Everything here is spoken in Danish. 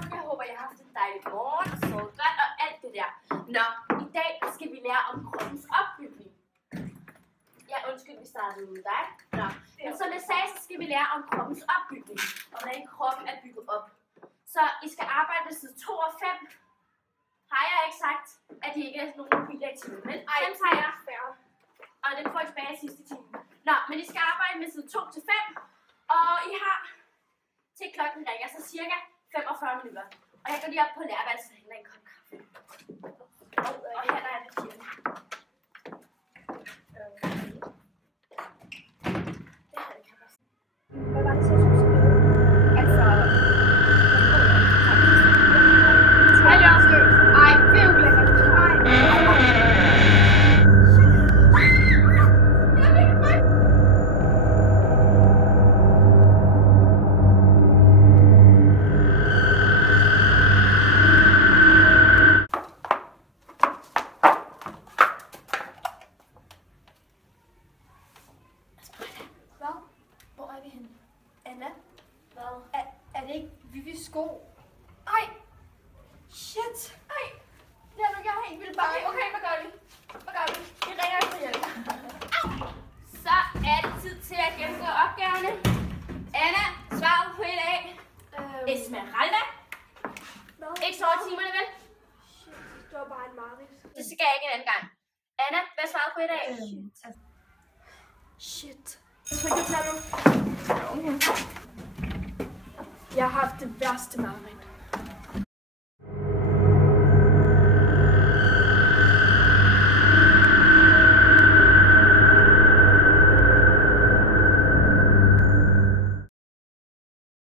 aften. Jeg håber, I har haft en dejlig morgen og sovet godt og alt det der. Nå, i dag skal vi lære om kroppens opbygning. Ja, undskyld, vi startede med dig. Nå, men som jeg sagde, så skal vi lære om kroppens opbygning. Og hvordan kroppen er bygget op. Så I skal arbejde ved side 2 og 5. Har jeg ikke sagt, at de ikke er nogen biler i timen, men dem tager jeg. Og den får I tilbage i sidste time. Nå, men I skal arbejde med side 2 til 5. Og I har til klokken ringer, så cirka 45 minutter. Og jeg går lige op på lærerværelset og henter en kop kaffe. Og her der er papirerne. Hvad var det så, du sagde? Altså... Ej, det er jo lækkert. Anna? Hvad? Er det ikke Vivis sko? Ej! Shit! Ej! Det er nu, jeg har helt vildt bange. Okay, hvad gør vi? Hvad gør vi? Vi ringer efter hjælp. Så er det tid til at gennemgå opgaverne. Anna, svaret på i dag. Esmeralda. Hvad? Ikke så over timerne, vel? Shit, det var bare en mareridt. Det skal jeg ikke en anden gang. Anna, hvad er svaret på i dag? Shit. Jeg har haft det værste mareridt.